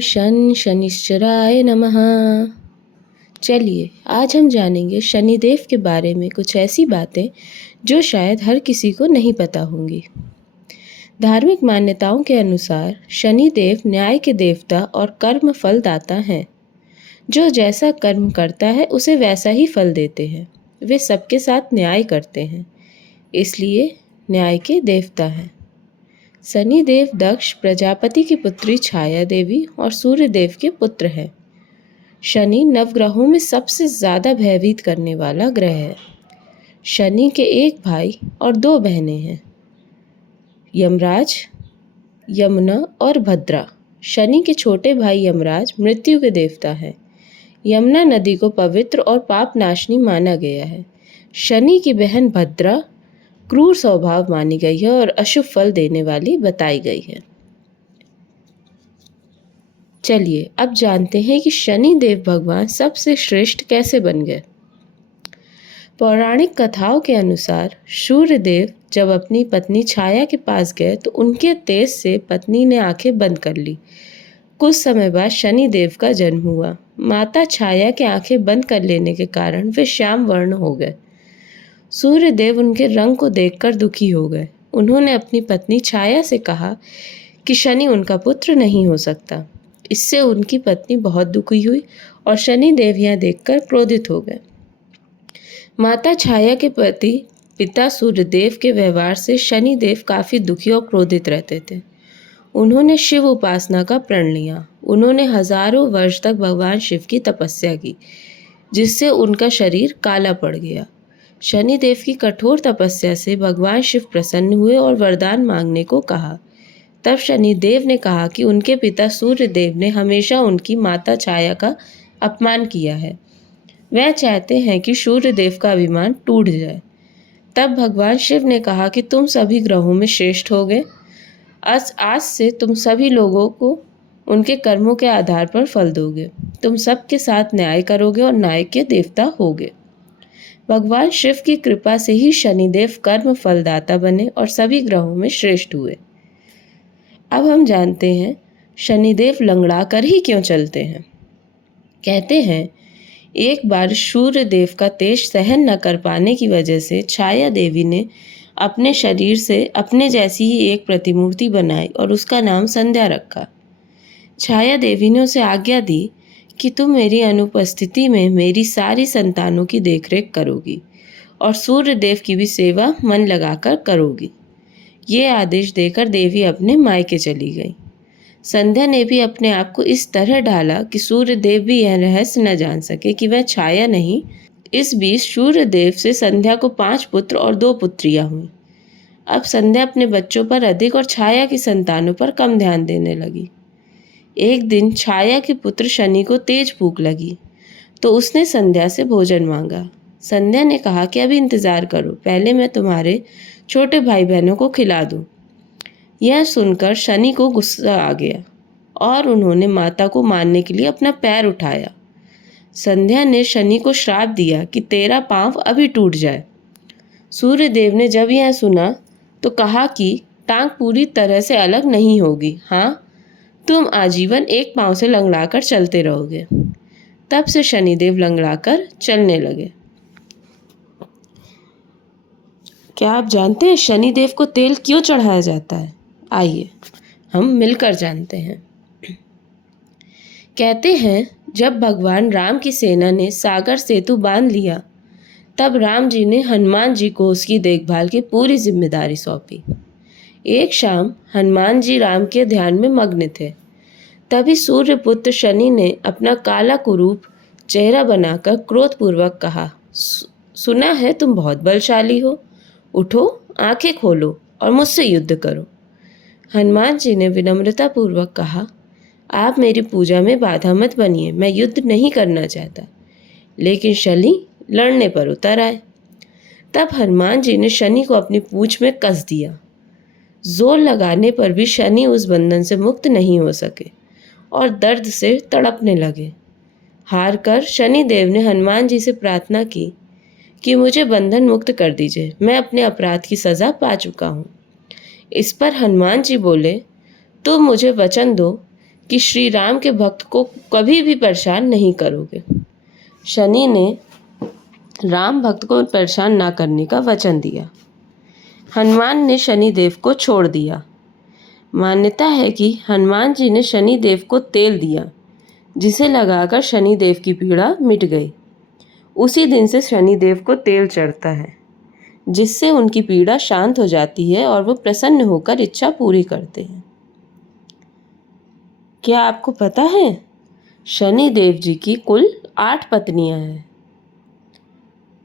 शं शनिश्चराय नमः। चलिए आज हम जानेंगे शनिदेव के बारे में कुछ ऐसी बातें जो शायद हर किसी को नहीं पता होंगी। धार्मिक मान्यताओं के अनुसार शनिदेव न्याय के देवता और कर्म फल दाता हैं। जो जैसा कर्म करता है उसे वैसा ही फल देते हैं। वे सबके साथ न्याय करते हैं, इसलिए न्याय के देवता हैं। शनिदेव दक्ष प्रजापति की पुत्री छाया देवी और सूर्य देव के पुत्र हैं। शनि नवग्रहों में सबसे ज़्यादा भयभीत करने वाला ग्रह है। शनि के एक भाई और दो बहनें हैं, यमराज, यमुना और भद्रा। शनि के छोटे भाई यमराज मृत्यु के देवता हैं। यमुना नदी को पवित्र और पाप नाशनी माना गया है। शनि की बहन भद्रा क्रूर स्वभाव मानी गई है और अशुभ फल देने वाली बताई गई है। चलिए अब जानते हैं कि शनि देव भगवान सबसे श्रेष्ठ कैसे बन गए। पौराणिक कथाओं के अनुसार सूर्य देव जब अपनी पत्नी छाया के पास गए तो उनके तेज से पत्नी ने आंखें बंद कर ली। कुछ समय बाद शनि देव का जन्म हुआ। माता छाया के आंखें बंद कर लेने के कारण वे श्याम वर्ण हो गए। सूर्य देव उनके रंग को देखकर दुखी हो गए। उन्होंने अपनी पत्नी छाया से कहा कि शनि उनका पुत्र नहीं हो सकता। इससे उनकी पत्नी बहुत दुखी हुई और शनि देव यह देखकर क्रोधित हो गए। माता छाया के पति पिता सूर्य देव के व्यवहार से शनि देव काफी दुखी और क्रोधित रहते थे। उन्होंने शिव उपासना का प्रण लिया। उन्होंने हजारों वर्ष तक भगवान शिव की तपस्या की, जिससे उनका शरीर काला पड़ गया। शनिदेव की कठोर तपस्या से भगवान शिव प्रसन्न हुए और वरदान मांगने को कहा। तब शनिदेव ने कहा कि उनके पिता सूर्य देव ने हमेशा उनकी माता छाया का अपमान किया है। वह चाहते हैं कि सूर्य देव का अभिमान टूट जाए। तब भगवान शिव ने कहा कि तुम सभी ग्रहों में श्रेष्ठ हो गए। आज से तुम सभी लोगों को उनके कर्मों के आधार पर फल दोगे। तुम सबके साथ न्याय करोगे और न्याय के देवता होगे। भगवान शिव की कृपा से ही शनिदेव कर्म फलदाता बने और सभी ग्रहों में श्रेष्ठ हुए। अब हम जानते हैं शनिदेव लंगड़ा कर ही क्यों चलते हैं। कहते हैं एक बार सूर्य देव का तेज सहन न कर पाने की वजह से छाया देवी ने अपने शरीर से अपने जैसी ही एक प्रतिमूर्ति बनाई और उसका नाम संध्या रखा। छाया देवी ने उसे आज्ञा दी कि तुम मेरी अनुपस्थिति में मेरी सारी संतानों की देखरेख करोगी और सूर्य देव की भी सेवा मन लगाकर करोगी। ये आदेश देकर देवी अपने मायके चली गई। संध्या ने भी अपने आप को इस तरह ढाला कि सूर्य देव भी यह रहस्य न जान सके कि वह छाया नहीं। इस बीच सूर्य देव से संध्या को 5 पुत्र और 2 पुत्रियां हुई। अब संध्या अपने बच्चों पर अधिक और छाया की संतानों पर कम ध्यान देने लगी। एक दिन छाया के पुत्र शनि को तेज भूख लगी तो उसने संध्या से भोजन मांगा। संध्या ने कहा कि अभी इंतजार करो, पहले मैं तुम्हारे छोटे भाई बहनों को खिला दूं। यह सुनकर शनि को गुस्सा आ गया और उन्होंने माता को मारने के लिए अपना पैर उठाया। संध्या ने शनि को श्राप दिया कि तेरा पांव अभी टूट जाए। सूर्य देव ने जब यह सुना तो कहा कि टांग पूरी तरह से अलग नहीं होगी, हाँ तुम आजीवन एक पांव से लंगड़ाकर चलते रहोगे। तब से शनिदेव लंगड़ाकर चलने लगे। क्या आप जानते हैं शनिदेव को तेल क्यों चढ़ाया जाता है? आइए हम मिलकर जानते हैं। कहते हैं जब भगवान राम की सेना ने सागर सेतु बांध लिया तब राम जी ने हनुमान जी को उसकी देखभाल की पूरी जिम्मेदारी सौंपी। एक शाम हनुमान जी राम के ध्यान में मग्न थे। तभी सूर्यपुत्र शनि ने अपना काला कुरूप चेहरा बनाकर क्रोधपूर्वक कहा, सुना है तुम बहुत बलशाली हो, उठो आंखें खोलो और मुझसे युद्ध करो। हनुमान जी ने विनम्रतापूर्वक कहा, आप मेरी पूजा में बाधा मत बनिए, मैं युद्ध नहीं करना चाहता। लेकिन शनि लड़ने पर उतर आए। तब हनुमान जी ने शनि को अपनी पूंछ में कस दिया। जोर लगाने पर भी शनि उस बंधन से मुक्त नहीं हो सके और दर्द से तड़पने लगे। हार कर शनि देव ने हनुमान जी से प्रार्थना की कि मुझे बंधन मुक्त कर दीजिए, मैं अपने अपराध की सज़ा पा चुका हूँ। इस पर हनुमान जी बोले, तुम मुझे वचन दो कि श्री राम के भक्त को कभी भी परेशान नहीं करोगे। शनि ने राम भक्त को परेशान ना करने का वचन दिया। हनुमान ने शनि देव को छोड़ दिया। मान्यता है कि हनुमान जी ने शनि देव को तेल दिया, जिसे लगाकर शनि देव की पीड़ा मिट गई। उसी दिन से शनि देव को तेल चढ़ता है, जिससे उनकी पीड़ा शांत हो जाती है और वो प्रसन्न होकर इच्छा पूरी करते हैं। क्या आपको पता है शनि देव जी की कुल 8 पत्नियां हैं?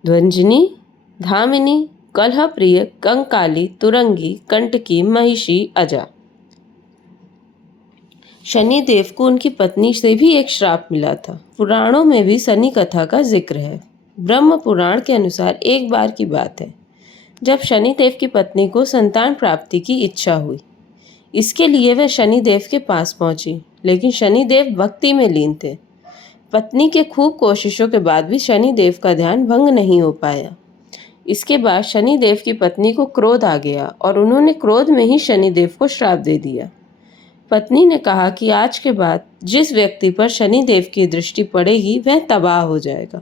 ध्वंजनी, धामिनी, कलहप्रिय, कंकाली, तुरंगी, कंटकी, महिषी, अजा। शनि देव को उनकी पत्नी से भी एक श्राप मिला था। पुराणों में भी शनि कथा का जिक्र है। ब्रह्म पुराण के अनुसार एक बार की बात है जब शनि देव की पत्नी को संतान प्राप्ति की इच्छा हुई। इसके लिए वह शनि देव के पास पहुंची, लेकिन शनि देव भक्ति में लीन थे। पत्नी के खूब कोशिशों के बाद भी शनि देव का ध्यान भंग नहीं हो पाया। इसके बाद शनि देव की पत्नी को क्रोध आ गया और उन्होंने क्रोध में ही शनि देव को श्राप दे दिया। पत्नी ने कहा कि आज के बाद जिस व्यक्ति पर शनि देव की दृष्टि पड़ेगी वह तबाह हो जाएगा।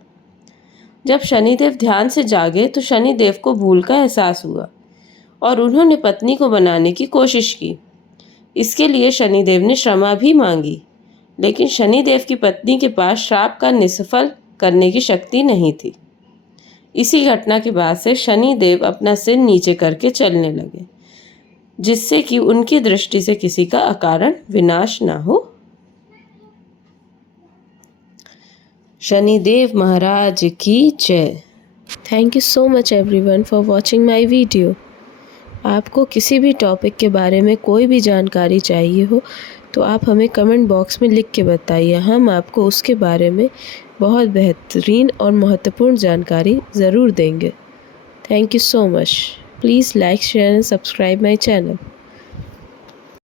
जब शनिदेव ध्यान से जागे तो शनिदेव को भूल का एहसास हुआ और उन्होंने पत्नी को बनाने की कोशिश की। इसके लिए शनिदेव ने क्षमा भी मांगी, लेकिन शनिदेव की पत्नी के पास श्राप का निष्फल करने की शक्ति नहीं थी। इसी घटना के बाद से शनिदेव अपना सिर नीचे करके चलने लगे, जिससे कि उनकी दृष्टि से किसी का अकारण विनाश ना हो। शनिदेव महाराज की जय। Thank you so much everyone for watching my video. आपको किसी भी टॉपिक के बारे में कोई भी जानकारी चाहिए हो तो आप हमें कमेंट बॉक्स में लिख के बताइए। हम आपको उसके बारे में बहुत बेहतरीन और महत्वपूर्ण जानकारी ज़रूर देंगे। Thank you so much. Please like, share and subscribe my channel.